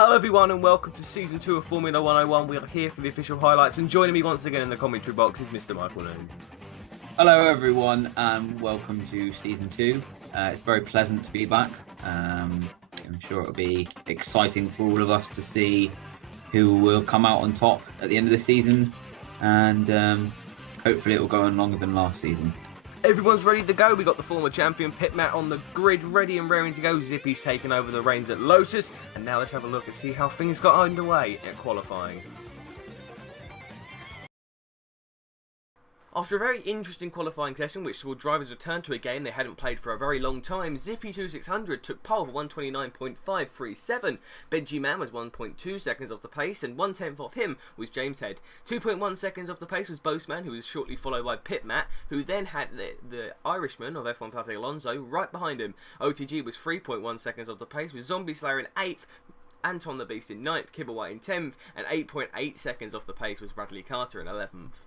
Hello everyone and welcome to Season 2 of Formula 101. We are here for the official highlights, and joining me once again in the commentary box is Mr. Michael Noon. Hello everyone and welcome to Season 2. It's very pleasant to be back. I'm sure it'll be exciting for all of us to see who will come out on top at the end of the season, and hopefully it will go on longer than last season. Everyone's ready to go. We got the former champion Pit Matt on the grid, ready and raring to go. Zippy's taken over the reins at Lotus, and now let's have a look and see how things got underway at qualifying. After a very interesting qualifying session, which saw drivers return to a game they hadn't played for a very long time, Zippy2600 took pole for 129.537. Benji was 1.2 seconds off the pace, and 1/10 off him was James Head. 2.1 seconds off the pace was Boastman, who was shortly followed by Pit Matt, who then had the Irishman of F1 Fanatic Alonso right behind him. OTG was 3.1 seconds off the pace, with Zombie Slayer in 8th, Anton the Beast in 9th, Kibblewhite in 10th, and 8.8 seconds off the pace was Bradley Carter in 11th.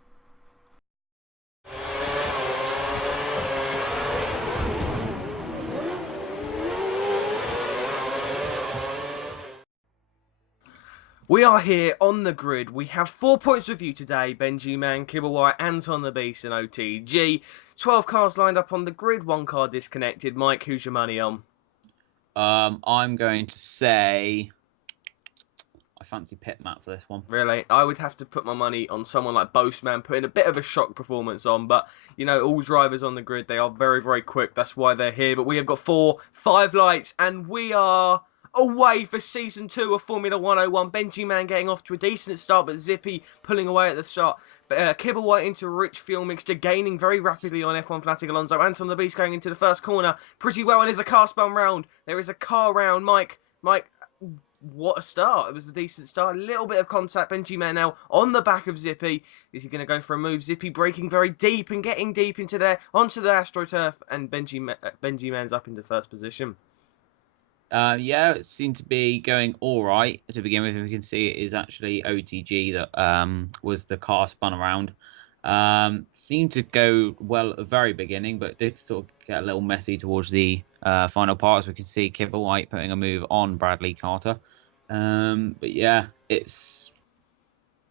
We are here on the grid. We have 4 points with you today. Benji Man, Kibblewhite, Anton the Beast and OTG. 12 cars lined up on the grid, 1 car disconnected. Mike, who's your money on? I'm going to say I fancy Pit Matt for this one. Really? I would have to put my money on someone like Boastman, putting a bit of a shock performance on. But, you know, all drivers on the grid, they are very, very quick. That's why they're here. But we have got 5 lights, and we are away for Season 2 of Formula 101. Benji Man getting off to a decent start, but Zippy pulling away at the start. Kibblewhite into rich fuel mixture, gaining very rapidly on F1 Fanatic Alonso. Anton the Beast going into the first corner pretty well, and there's a car spun round. There is a car round. Mike, what a start. It was a decent start. A little bit of contact. Benji Man now on the back of Zippy. Is he going to go for a move? Zippy braking very deep and getting deep into there, onto the AstroTurf, and Benji Man's up into first position. Yeah, it seemed to be going all right to begin with. We can see it is actually OTG that was the car spun around. Seemed to go well at the very beginning, but did sort of get a little messy towards the final parts. We can see Kibblewhite putting a move on Bradley Carter. But yeah, it's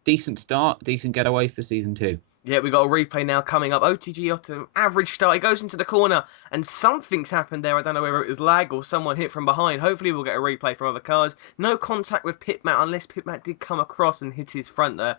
decent start, decent getaway for Season 2. Yeah, we've got a replay now coming up. OTG off to an average start. He goes into the corner, and something's happened there. I don't know whether it was lag or someone hit from behind. Hopefully we'll get a replay from other cars. No contact with Pit Matt, unless Pit Matt did come across and hit his front tyre.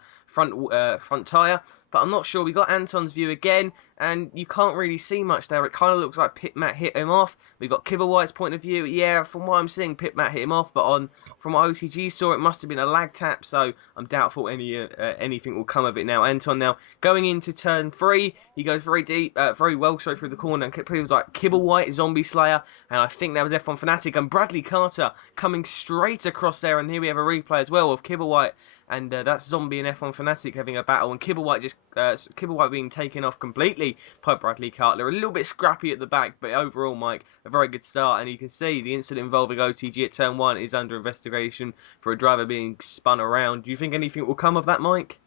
But I'm not sure. We got Anton's view again, and you can't really see much there. It kind of looks like Pit Matt hit him off. We got Kibblewhite's point of view. Yeah, from what I'm seeing, Pit Matt hit him off. But from what OTG saw, it must have been a lag tap. So I'm doubtful anything will come of it now. Anton now going into turn 3. He goes very deep, very well through the corner. And it was like Kibblewhite, Zombie Slayer, and I think that was F1 Fanatic and Bradley Carter coming straight across there. And here we have a replay as well of Kibblewhite. And that's Zombie and F1 Fanatic having a battle, and Kibblewhite being taken off completely by Bradley Carter. A little bit scrappy at the back, but overall, Mike, a very good start. And you can see the incident involving OTG at turn 1 is under investigation for a driver being spun around. Do you think anything will come of that, Mike?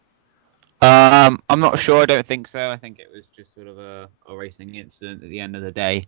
I'm not sure. I don't think so. I think it was just sort of a racing incident at the end of the day.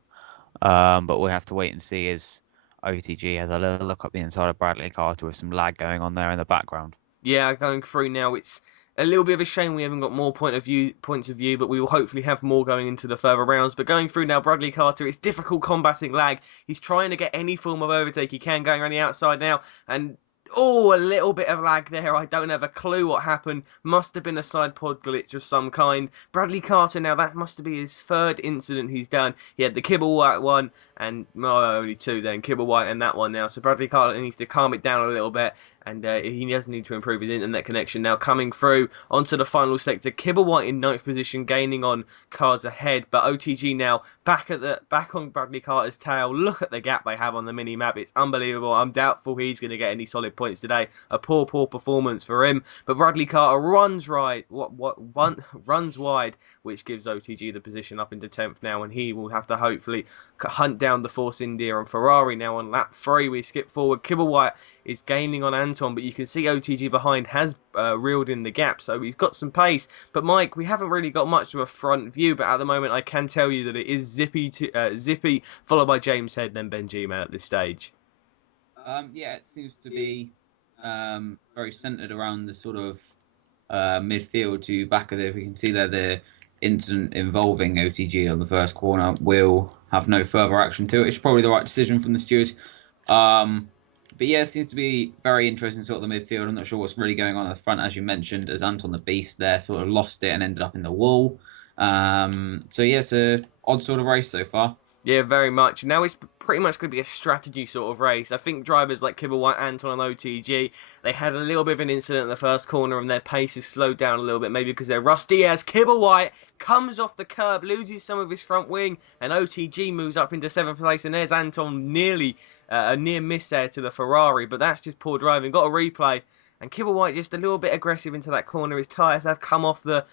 But we'll have to wait and see as OTG has a little look up the inside of Bradley Carter with some lag going on there in the background. Yeah, going through now, it's a little bit of a shame we haven't got more points of view, but we will hopefully have more going into the further rounds. But going through now, Bradley Carter, it's difficult combating lag. He's trying to get any form of overtake he can, going around the outside now, and oh, a little bit of lag there. I don't have a clue what happened. Must have been a side pod glitch of some kind. Bradley Carter now, that must be his 3rd incident he's done. He had the Kibblewhite one, and only 2 then, Kibblewhite and that one now. So Bradley Carter needs to calm it down a little bit. And he does need to improve his internet connection. Now coming through onto the final sector, Kibblewhite in 9th position, gaining on cars ahead. But OTG now back on Bradley Carter's tail. Look at the gap they have on the mini map. It's unbelievable. I'm doubtful he's going to get any solid points today. A poor performance for him. But Bradley Carter runs wide, which gives OTG the position up into 10th now, and he will have to hopefully hunt down the Force India and Ferrari now on lap 3. We skip forward. Kibblewhite is gaining on Anton, but you can see OTG behind has reeled in the gap, so he's got some pace. But Mike, we haven't really got much of a front view, but at the moment I can tell you that it is Zippy, followed by James Head, then Benji Man at this stage. Yeah, it seems to be very centered around the sort of midfield to back of it. We can see there the incident involving OTG on the first corner will have no further action to it. It's probably the right decision from the steward. But yeah, it seems to be very interesting sort of the midfield. I'm not sure what's really going on at the front, as you mentioned, as Anton the Beast there sort of lost it and ended up in the wall. So yeah, it's a odd sort of race so far. Yeah, very much. Now it's pretty much going to be a strategy sort of race. I think drivers like Kibblewhite, Anton, and OTG, they had a little bit of an incident in the first corner and their pace has slowed down a little bit, maybe because they're rusty. As Kibblewhite comes off the curb, loses some of his front wing, and OTG moves up into seventh place. And there's Anton nearly a near miss there to the Ferrari, but that's just poor driving. Got a replay. And Kibblewhite just a little bit aggressive into that corner. His tyres have come off a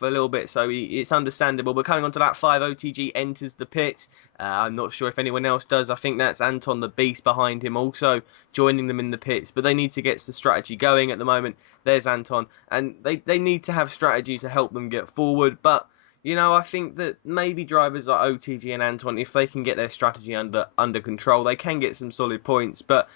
little bit, so it's understandable. But coming on to lap 5, OTG enters the pits. I'm not sure if anyone else does. I think that's Anton the Beast behind him also joining them in the pits. But they need to get the strategy going at the moment. There's Anton. And they need to have strategy to help them get forward. But, I think that maybe drivers like OTG and Anton, if they can get their strategy under control, they can get some solid points. But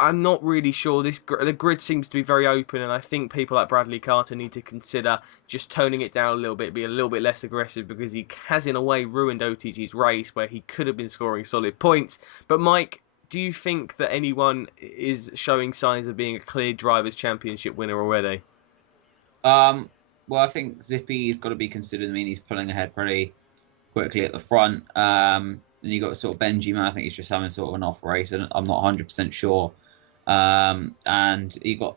I'm not really sure. The grid seems to be very open, and I think people like Bradley Carter need to consider just toning it down a little bit, be a little bit less aggressive, because he has in a way ruined OTG's race where he could have been scoring solid points. But Mike, do you think that anyone is showing signs of being a clear drivers' championship winner already? Um, well, I think Zippy's got to be considered. I mean, he's pulling ahead pretty quickly at the front. And you got sort of Benji, man. I think he's just having sort of an off race, and I'm not 100% sure. And you got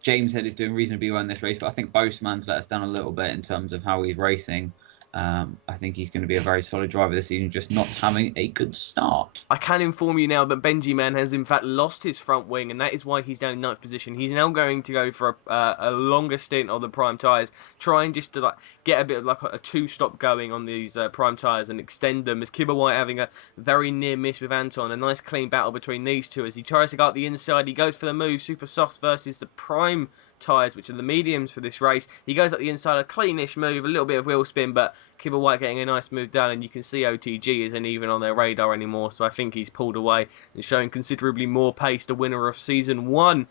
James Head is doing reasonably well in this race, but I think Boastman's let us down a little bit in terms of how he's racing. I think he's going to be a very solid driver this season, just not having a good start. I can inform you now that Benji Man has in fact lost his front wing, and that is why he's down in ninth position. He's now going to go for a longer stint on the prime tyres, trying just to get a bit of a two-stop going on these prime tyres and extend them. As Kibblewhite having a very near miss with Anton, a nice clean battle between these two as he tries to go up the inside. He goes for the move, super soft versus the prime tyres, which are the mediums for this race. He goes up the inside, a cleanish move, a little bit of wheel spin, but Kibblewhite getting a nice move down, and you can see OTG isn't even on their radar anymore, so I think he's pulled away and showing considerably more pace. The winner of Season 1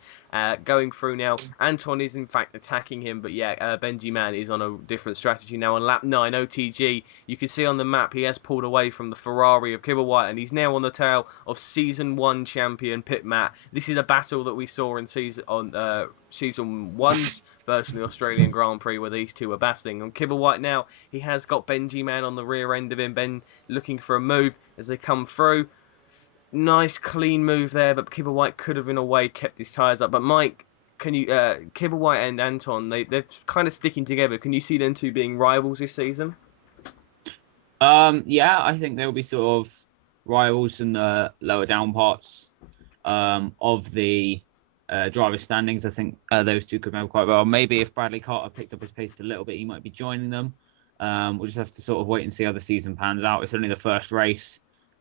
going through now. Anton is in fact attacking him, but yeah, Benji Man is on a different strategy now. On lap 9, OTG, you can see on the map he has pulled away from the Ferrari of Kibblewhite, and he's now on the tail of Season 1 champion Pit Matt. This is a battle that we saw in Season 1's version of the Australian Grand Prix where these two are battling. On Kibblewhite now, he has got Benji Man on the rear end of him. Ben looking for a move as they come through. Nice clean move there, but Kibblewhite could have in a way kept his tyres up. But Mike, can you Kibblewhite and Anton, they're kind of sticking together. Can you see them two being rivals this season? Yeah, I think they'll be sort of rivals in the lower down parts of the driver standings. I think those two could move quite well. Maybe if Bradley Carter picked up his pace a little bit, he might be joining them. We'll just have to sort of wait and see how the season pans out. It's only the first race.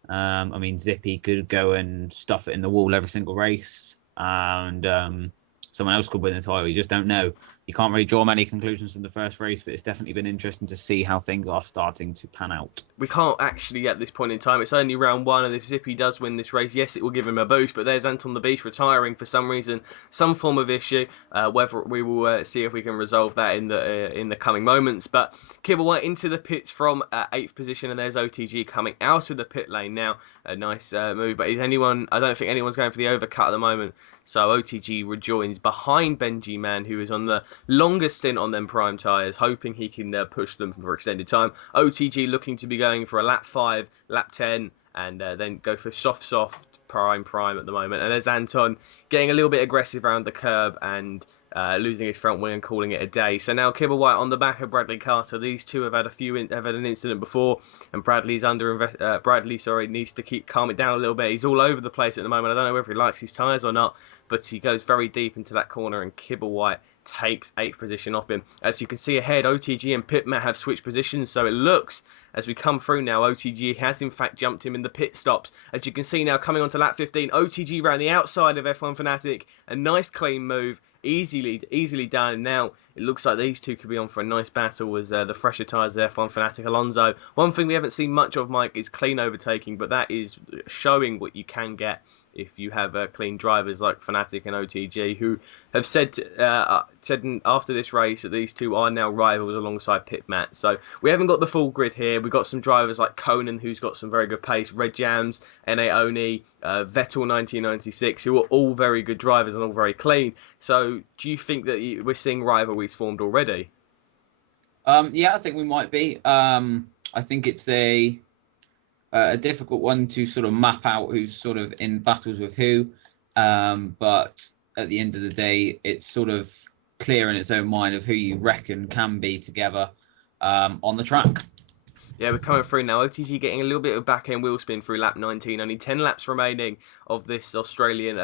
I mean, Zippy could go and stuff it in the wall every single race, and someone else could win the title. You just don't know. You can't really draw many conclusions from the first race, but it's definitely been interesting to see how things are starting to pan out. We can't actually at this point in time. It's only round 1, and if Zippy does win this race, yes, it will give him a boost. But there's Anton the Beast retiring for some reason, some form of issue. Whether we will see if we can resolve that in the coming moments. But Kibblewhite into the pits from 8th position, and there's OTG coming out of the pit lane now. A nice move, but I don't think anyone's going for the overcut at the moment. So OTG rejoins behind Benji Man, who is on the longest stint on them prime tyres, hoping he can push them for extended time. OTG looking to be going for a lap 5, lap 10, and then go for soft, prime at the moment. And there's Anton getting a little bit aggressive around the curb and losing his front wing and calling it a day. So now Kibblewhite on the back of Bradley Carter. These two have had an incident before, and Bradley needs to calm it down a little bit. He's all over the place at the moment. I don't know whether he likes his tyres or not, but he goes very deep into that corner, and Kibblewhite takes 8th position off him. As you can see ahead, OTG and Pitmat have switched positions, so it looks, as we come through now, OTG has in fact jumped him in the pit stops. As you can see now, coming on to lap 15, OTG ran the outside of F1 Fanatic. A nice clean move, easily done, and now it looks like these two could be on for a nice battle as the fresher tyres there, F1 Fanatic Alonso. One thing we haven't seen much of, Mike, is clean overtaking, but that is showing what you can get if you have clean drivers like Fnatic and OTG, who have said after this race that these two are now rivals alongside Pit Matt. So we haven't got the full grid here. We've got some drivers like Conan, who's got some very good pace, Red Jams, NA Oni, Vettel 1996, who are all very good drivers and all very clean. So do you think that we're seeing rivalries formed already? Yeah, I think we might be. I think it's a difficult one to sort of map out who's sort of in battles with who. But at the end of the day, it's sort of clear in its own mind of who you reckon can be together on the track. Yeah, we're coming through now. OTG getting a little bit of back-end wheel spin through lap 19. Only 10 laps remaining of this Australian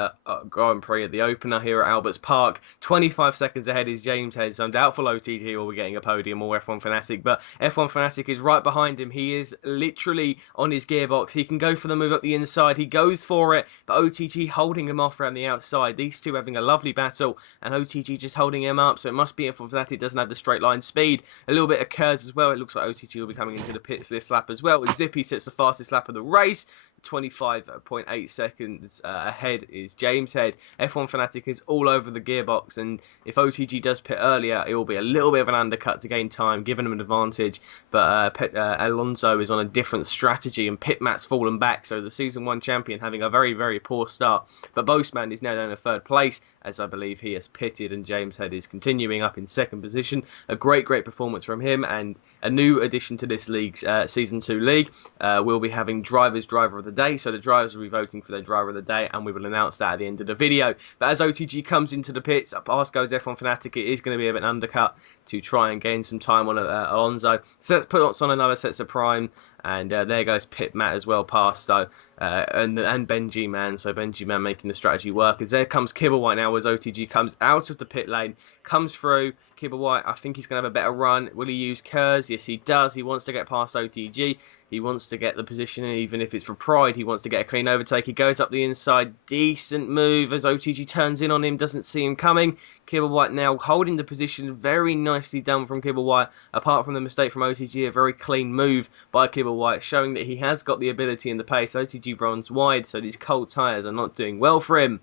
Grand Prix at the opener here at Alberts Park. 25 seconds ahead is James Head, so I'm doubtful OTG will be getting a podium or F1 Fanatic, but F1 Fanatic is right behind him. He is literally on his gearbox. He can go for the move up the inside. He goes for it, but OTG holding him off around the outside. These two having a lovely battle, and OTG just holding him up, so it must be F1 Fanatic doesn't have the straight line speed. A little bit of curves as well. It looks like OTG will be coming into the pits this lap as well. Zippy sets the fastest lap of the race. 25.8 seconds ahead is James Head. F1 Fanatic is all over the gearbox, and if OTG does pit earlier, it will be a little bit of an undercut to gain time, giving him an advantage. But Alonso is on a different strategy, and Pit Matt's fallen back, so the Season 1 champion having a very, very poor start. But Boastman is now down in third place, as I believe he has pitted, and James Head is continuing up in second position. A great, great performance from him, and a new addition to this league's Season 2 league. We'll be having Driver of the Day, so the drivers will be voting for their Driver of the Day, and we will announce that at the end of the video. But as OTG comes into the pits, past goes F1 Fanatic. It is going to be a bit undercut to try and gain some time on Alonso. So let's put on another sets of prime, and there goes Pit Matt as well past, though. And Benji Man, so Benji Man making the strategy work. As there comes Kibblewhite now, as OTG comes out of the pit lane, comes through. Kibblewhite, I think he's going to have a better run. Will he use Kurz? Yes, he does. He wants to get past OTG. He wants to get the position, even if it's for pride. He wants to get a clean overtake. He goes up the inside. Decent move as OTG turns in on him. Doesn't see him coming. Kibblewhite now holding the position. Very nicely done from Kibblewhite. Apart from the mistake from OTG, a very clean move by Kibblewhite, showing that he has got the ability and the pace. OTG runs wide, so these cold tyres are not doing well for him.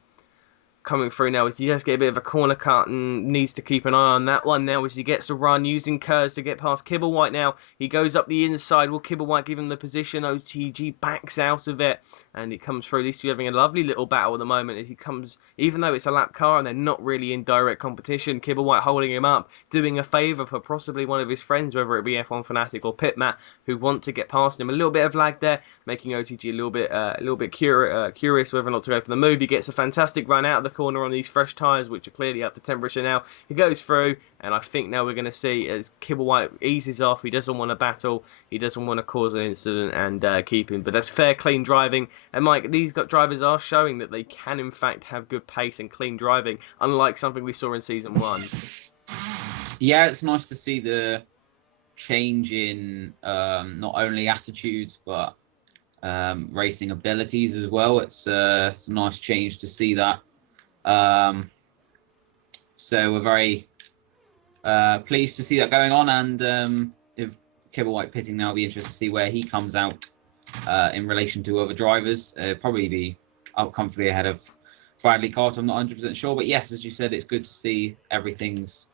Coming through now, he does get a bit of a corner cut and needs to keep an eye on that one now as he gets a run using Kurz to get past Kibblewhite now. He goes up the inside. Will Kibblewhite give him the position? OTG backs out of it and it comes through. These two having a lovely little battle at the moment as he comes, even though it's a lap car and they're not really in direct competition. Kibblewhite holding him up, doing a favour for possibly one of his friends, whether it be F1 Fanatic or Pit Matt, who want to get past him. A little bit of lag there, making OTG a little bit curious whether or not to go for the move. He gets a fantastic run out of the corner on these fresh tyres, which are clearly up to temperature now. He goes through, and I think now we're going to see as Kibblewhite eases off. He doesn't want to battle, he doesn't want to cause an incident and keep him. But that's fair, clean driving. And Mike, these drivers are showing that they can in fact have good pace and clean driving, unlike something we saw in Season 1. Yeah, it's nice to see the change in not only attitudes but racing abilities as well. It's a nice change to see that. So we're very pleased to see that going on, and if Kibblewhite pitting now, will be interested to see where he comes out in relation to other drivers. Probably be out comfortably ahead of Bradley Carter. I'm not 100% sure, but yes, as you said, it's good to see everything's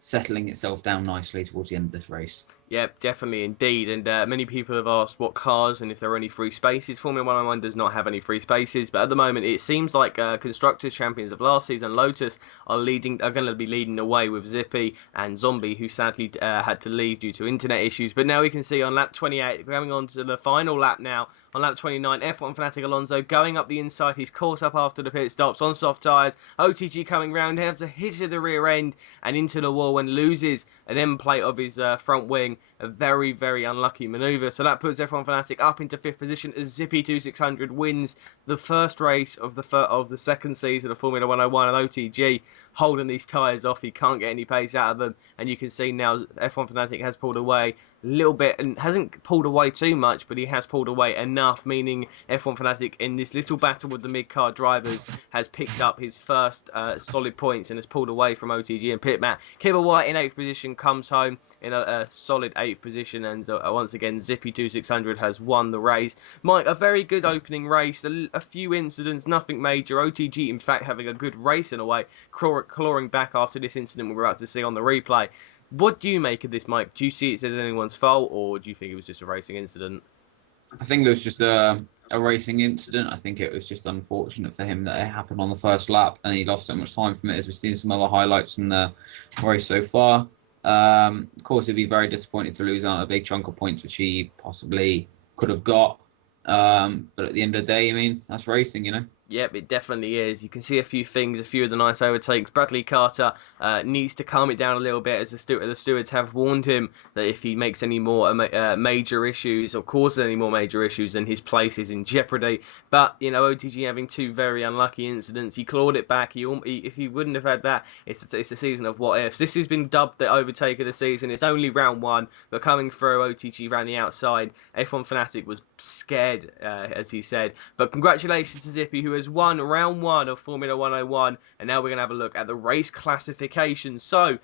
settling itself down nicely towards the end of this race. Yep, definitely indeed. And many people have asked what cars and if there are any free spaces. Formula 109 does not have any free spaces, but at the moment it seems like constructors champions of last season, Lotus, are going to be leading the way with Zippy and Zombie, who sadly had to leave due to internet issues. But now we can see on lap 28, going on to the final lap now. On lap 29, F1 Fanatic Alonso going up the inside. He's caught up after the pit stops on soft tyres. OTG coming round, has a hit to the rear end and into the wall and loses an end plate of his front wing. A very, very unlucky manoeuvre. So that puts F1 Fanatic up into 5th position as Zippy2600 wins the first race of the second season of Formula 101 and OTG, holding these tyres off. He can't get any pace out of them, and you can see now F1 Fanatic has pulled away a little bit, and hasn't pulled away too much, but he has pulled away enough, meaning F1 Fanatic in this little battle with the mid-car drivers has picked up his first solid points and has pulled away from OTG and Pitmat. Kibble White in 8th position comes home in a solid 8th position, and once again Zippy2600 has won the race. Mike, a very good opening race, a few incidents, nothing major. OTG in fact having a good race in a way, clawing back after this incident we're about to see on the replay. What do you make of this, Mike? Do you see it as anyone's fault, or do you think it was just a racing incident? I think it was just a racing incident. I think it was just unfortunate for him that it happened on the first lap and he lost so much time from it, as we've seen some other highlights in the race so far. Of course, he'd be very disappointed to lose out on a big chunk of points, which he possibly could have got. But at the end of the day, I mean, that's racing, you know. Yep, it definitely is. You can see a few things, a few of the nice overtakes. Bradley Carter needs to calm it down a little bit, as the stewards have warned him that if he makes any more major issues or causes any more major issues, then his place is in jeopardy. But, you know, OTG having two very unlucky incidents, he clawed it back. If he wouldn't have had that, it's a season of what ifs. This has been dubbed the overtake of the season. It's only round one, but coming through, OTG ran the outside. F1 Fanatic was scared, as he said. But congratulations to Zippy, who has won round one of Formula 101, and now we're going to have a look at the race classification. So,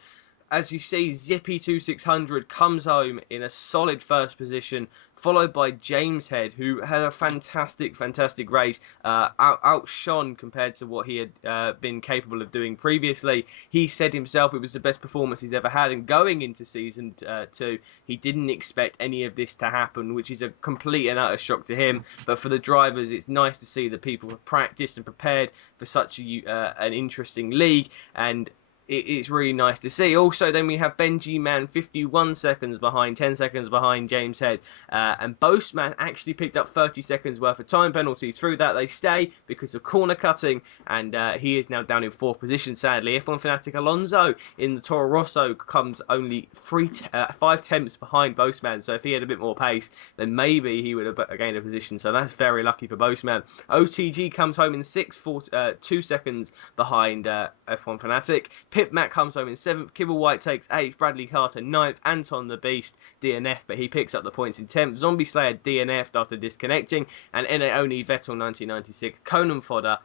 as you see, Zippy2600 comes home in a solid first position, followed by James Head, who had a fantastic race, outshone compared to what he had been capable of doing previously. He said himself it was the best performance he's ever had, and going into season 2, he didn't expect any of this to happen, which is a complete and utter shock to him. But for the drivers, it's nice to see that people have practiced and prepared for such an interesting league, and it's really nice to see. Also, then we have Benji Man 51 seconds behind, 10 seconds behind James Head. And Boastman actually picked up 30 seconds worth of time penalties. Through that, they stay because of corner cutting. And he is now down in 4th position, sadly. F1 Fanatic Alonso in the Toro Rosso comes only 5 tenths behind Boastman. So if he had a bit more pace, then maybe he would have gained a position. So that's very lucky for Boastman. OTG comes home in 6th, 2 seconds behind F1 Fanatic. Pip Matt comes home in 7th, Kibble White takes 8th, Bradley Carter 9th, Anton the Beast DNF, but he picks up the points in 10th, Zombie Slayer DNF'd after disconnecting, and Only Vettel 1996, Conan Fodder,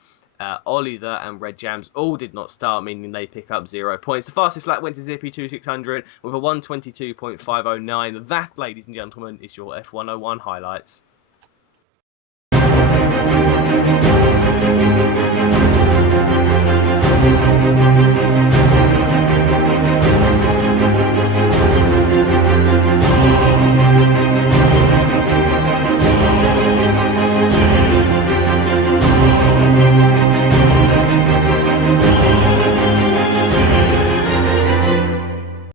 Oliver and Red Jams all did not start, meaning they pick up 0 points. The fastest lap went to Zippy2600 with a 1:22.509. That, ladies and gentlemen, is your F101 highlights.